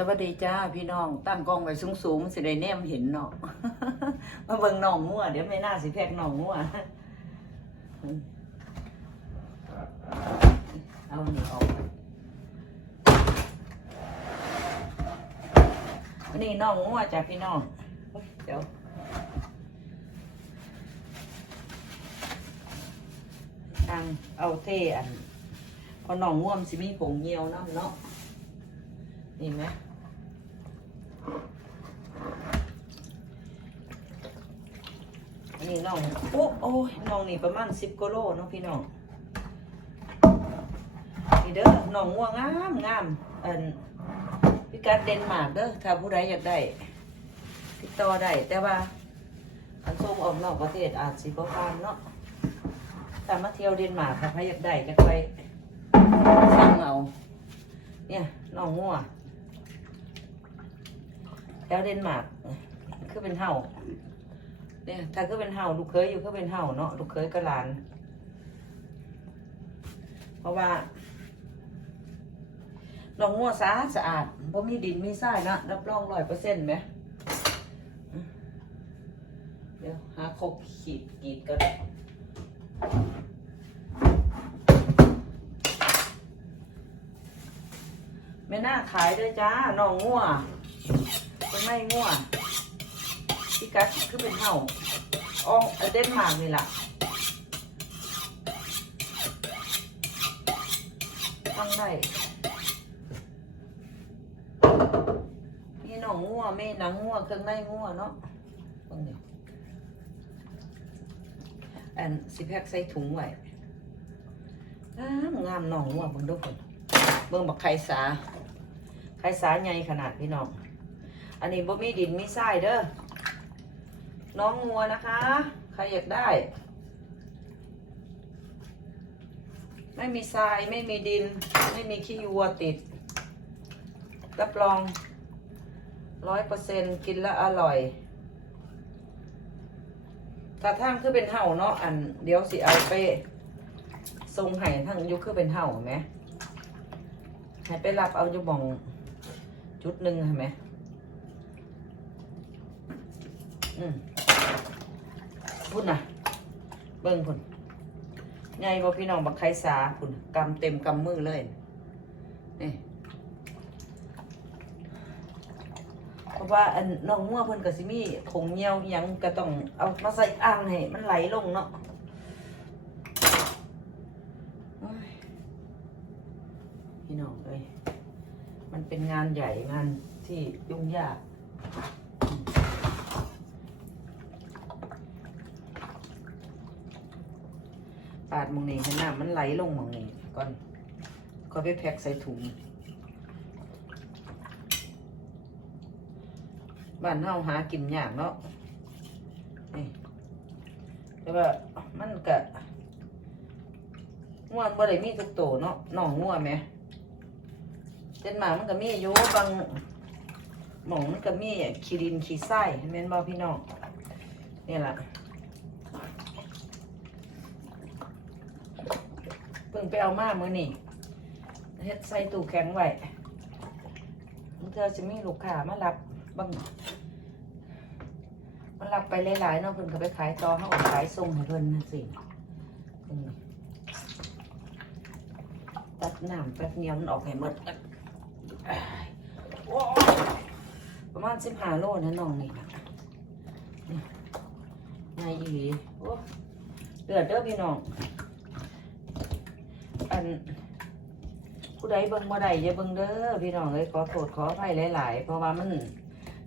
สวัสดีจ้าพี่น้องตั้งกล้องไว้สูงๆสิได้แนมเห็นเนาะมาเบิ่งน้องงัวเดี๋ยวไม่น่าสิแพกน้องงัวเอาอันนี้ออกก่อนอันนี้น้องงัวจ้าพี่น้องเดี๋ยวทางเอาเทอันพอน้องง่วมสิมีผงเงียวน้ำเนาะนี่ไหม อันนี้น้องโอ้โอ้ยน้องนี่ประมาณสิบกิโลเนาะพี่น้องนี่เด้อน้องงัวงามงามอันพิกัดเดนมาร์กเด้อถ้าผู้ใดอยากได้ติดต่อได้แต่ว่าอันส่งออกนอกประเทศอาจสิบ่ผ่านเนาะถ้ามาเที่ยวเดนมาร์กถ้าใครอยากได้จะไปสั่งเอาเนี่ยน้องงัวแล้วเดนมาร์กคือเป็นเห่า เนี่ยถ้าก็เป็นเห่าลูกเคยอยู่ก็เป็นเห่าเนาะลูกเคยก็หลาน เพราะว่าลองงัวสะอาดสะอาดเพราะมีดินมีทรายนะรับรองร้อยเปอร์เซ็นต์ไหมเดี๋ยวหาคบขีดกีดก็ได้ไม่น่าขายด้วยจ้าน้องงัวเป็นไม่งัว กัสคือเป็นเห่าอองเดนมาร์กนี่แหละฟังได้มีหนองงัวไม่หนังงัวเครื่องในงัวเนาะฟังเดี๋ยวอันสิแพ็กใส่ถุงไว้งามงามหนองงัวเบิ่งดูคนเบิ่งบักไข่สาไข่สาใหญ่ขนาดพี่น้องอันนี้บ่มีดินมีทรายเด้อ น้องงัวนะคะ ใครอยากได้ ไม่มีทรายไม่มีดิน ไม่มีขี้วัวติด รับรองร้อยเปอร์เซ็นกินแล้วอร่อยถ้าทางคือเป็นเห่าเนาะอันเดี๋ยวสิเอาไปทรงไห้ทั้งยุคคือเป็นเห่าไหมให้ไปรับเอาอยู่หมองจุดหนึ่งเห็นไหมอืม พุ่นนะเบิ่งพุ่นใหญ่บ่พี่น้องบักไข่สาพุ่นกำเต็มกำมือเลยนี่เพราะว่าอันน้องงัวเพิ่นก็สิมีผงเหี่ยวยังก็ต้องเอามาใส่อ่างให้มันไหลลงเนาะพี่น้องเอ้ยมันเป็นงานใหญ่งานที่ยุ่งยาก ปาดมองนี้ให้น้ำมันไหลลงมองนี้ก่อนก็ไปแพ็คใส่ถุงบ้านเฮาหากินยากเนาะนี่แต่ว่ามันกะง่วงบ่ได้มีทุกโตเนาะน้องง่วงไหมเจนหมามันก็มีอยู่บางหมองมันก็มีขี้ดินขี้ไส้แม่นบ่พี่น้องนี่แหละ เพิ่ง ไปเอามามือนี่เฮ็ดใส่ตู้แข็งไว้เธอจะมีลูกค้ามารับบางมารับไปหลายๆเนาะเพิ่นก็ไปขายต่อเฮาก็ขายส่งให้เพิ่นนะสิตัดน้ำแป๊บเดียมันออกให้หมดประมาณสิบห้าโลนะน้องนี่นะนี่ในอีหลีโอ้เดือดเด้อพี่น้อง อัน ผู้ใดเบิ่งบ่ได้อย่าเบิ่งเด้อพี่น้องเอ้ยขอโทษขออภัยหลาย ๆ เพราะว่ามัน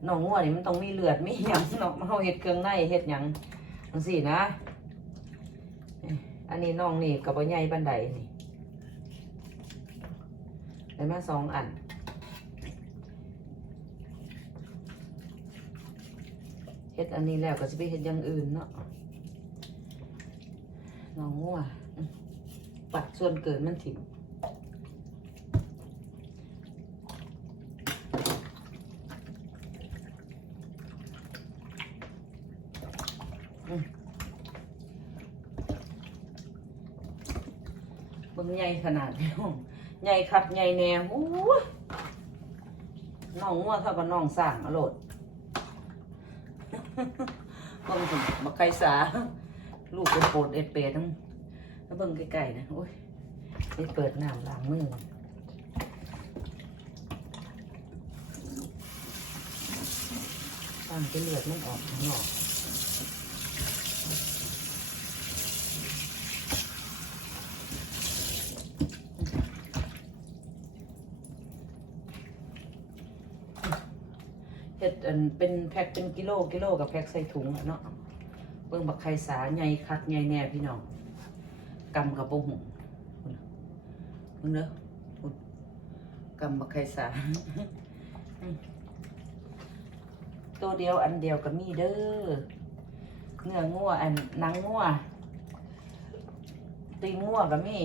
หนองงัวนี่มันต้องมีเลือดมีหยังเนาะเฮาเฮ็ดเครื่องในเฮ็ดหยังจังซี่นะ อันนี้น้องนี่ก็บ่ใหญ่ปานใดนี่ได้มาสองอันเฮ็ดอันนี้แล้วก็สิไปเฮ็ดอย่างอื่นเนาะน้องงัว ปัดส่วนเกินมันถิ่มเบิ่งใหญ่ขนาดนี้ใหญ่คัดใหญ่แนวโอ้น้องงัวเท่ากับน้องสร้างอโลดเบิ่งถึงบักไก่สา ลูกเป็นโปรดเอ็ดเป็ดทั้ง เบิ่งใกล้ๆนะโอ้ยนี่เปิดน้ำล้างมือตั้งไปเลือดมันออกข้างนอกเฮ็ดอันเป็นแพ็คเป็นกิโลกิโลกับแพ็คใส่ถุงอะเนาะเบิ่งบักไข่สาใหญ่คักใหญ่แน่พี่น้อง กำกับโปหงพุ่นน่ะเบิ่งเด้อพุ่นกำบักไข่สาตัวเดียวอันเดียวก็มีเด้อเนื้องัวอันนังงัวตีงัวก็มี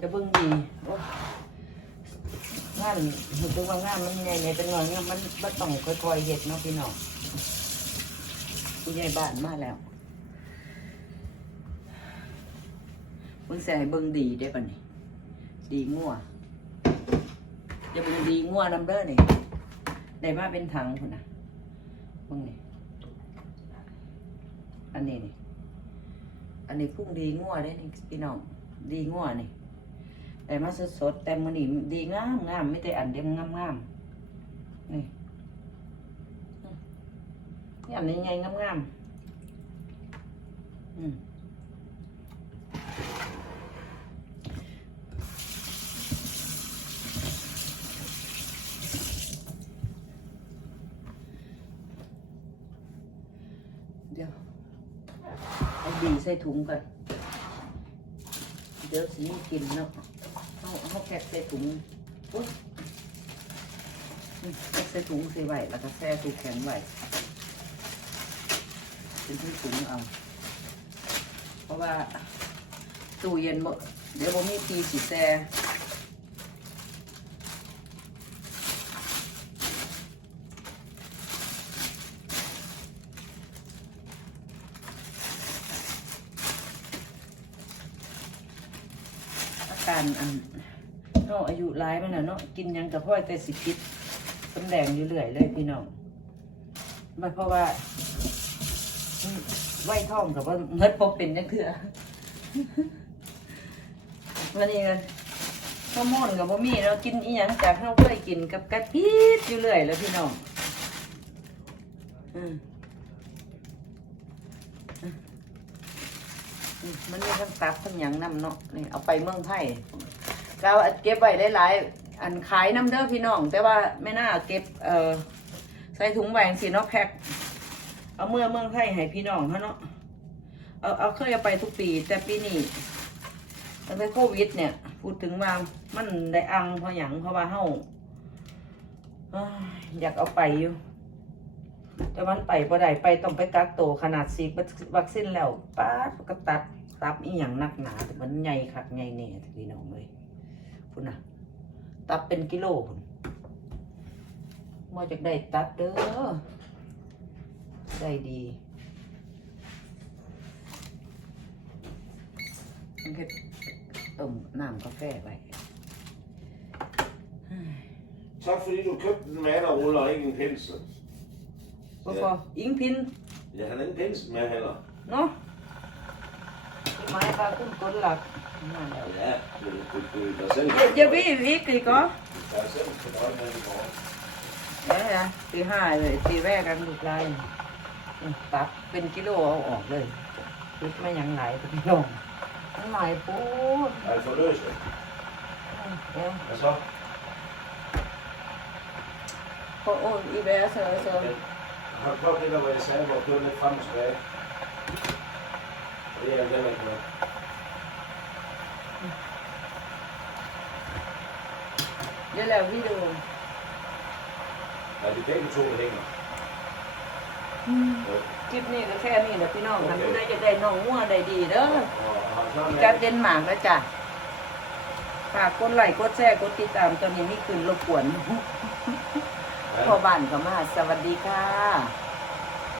จะเบิ่งดีโอ้งานเห็นว่างานมันใหญ่ใหญ่เป็นหน่อยงานมันมันต้องค่อยๆเฮ็ดเนาะพี่น้องผู้ใหญ่บ้านมาแล้วเบิ่งใส่เบิ่งดีได้ป่ะนี่ดีงัวจะเบิ่งดีงัวนำเด้อนี่ได้มาเป็นถังพุ่นะเบิ่งนี่อันนี้นี่อันนี้พุ่งดีงัวได้นี่พี่น้องดีงัวนี่ แต่มาสดๆแต่มันนี่ดีงามงามไม่แต่อันเดียวงามงามๆนี่นี่อันนี้ไงงามงามๆอืมเดี๋ยวเอาดีใส่ถุงก่อนเดี๋ยวสิกินเนาะ เอาแพ็คใส่ถุงอุ๊ยนี่แพ็คใส่ถุงใส่ไว้แล้วก็แช่ตู้แข็งไว้เป็นที่ถุงเอา เพราะว่าตู้เย็นบ่เดี๋ยวบ่มีปีสิแช่การอัน เฮาอายุหลายมันน่ะเนาะกินหยังกับพ่อยแต่สิพิษสำแดงอยู่เรื่อยเลยพี่น้องมันเพราะว่าไหวท้องกับว่าเงิดบ่เป็นจังเถื่อวันนี้กันข้าวโมนกับบ่มีเรากินอีหยังจากเฮาเคยกินกับกะทิอยู่เรื่อยแล้วพี่น้องอืมมันมีทั้งตับทั้งหยังนำเนาะนี่เอาไปเมืองไทย เราเก็บไว้หลายๆอันขายน้ำเด้อพี่น้อง แต่ว่าไม่น่าเก็บเอ่อใส่ถุงแหวงสีเนาะแพ็คเอาเมื่อเมืองไทยให้พี่น้องเขาเนาะเอาเอาเคยเอาไปทุกปี แต่ปีนี้ตั้งแต่โควิดเนี่ย พูดถึงว่ามันได้อังเพราะหยังเพราะว่าเฮาเอ้ยอยากเอาไปอยู่ แต่มันไปบ่ได้ไปต้องไปกักตัวขนาดสีวัคซีนแล้วป้าก็ตัดตับอีหยังนักหนาแต่มันใหญ่คักใหญ่แน่พี่น้องเลย พุ่นน่ะ ตับเป็นกิโลพุ่นมาจากได้ตับเด้อได้ดีมันแค่ต้มน้ำกาแฟไป Tak fordi du købte den med dig, Ole, og ikke en pensel. ก็พออิงพิน Jeg har ingen pensel med heller. เนาะไม้ปลาขึ้นก้นหลักมาแล้ว Ja, du, du, du er dig selv. อย่า อย่าวิ่งวิ่งอีกเหรอ Du er dig selv til øje med i morgen. เดี๋ยวนะตีห้าเลยตีแรกกันดูกลายอืมตักเป็นกิโลเอาออกเลยคิดไม่ยังไหลเป็นกิโลมันไหลปูด Er det forløst? อืมเดี๋ยว Hvad så? พอโอนอีแวร์เซอร์เซอร์ Har du godt det der, hvor jeg sagde, hvor du kørte lidt frem og tilbage? Det er heller ikke noget. เดี๋ยวแล้ วพี่ดู Nej, det er begge to, der hænger. Ja. คลิปนี้ก็แค่นี้แหละพี่น้องคันผู้ใดจะได้น้องงัวได้ดีเด้อ Og har du så en จาก anden? เดนมาร์กแล้วจ้ะฝากกดไลค์กดแชร์กดติดตามตอนนี้มีคืนรบกวนพ่อบ้านเขามา สวัสดีค่ะ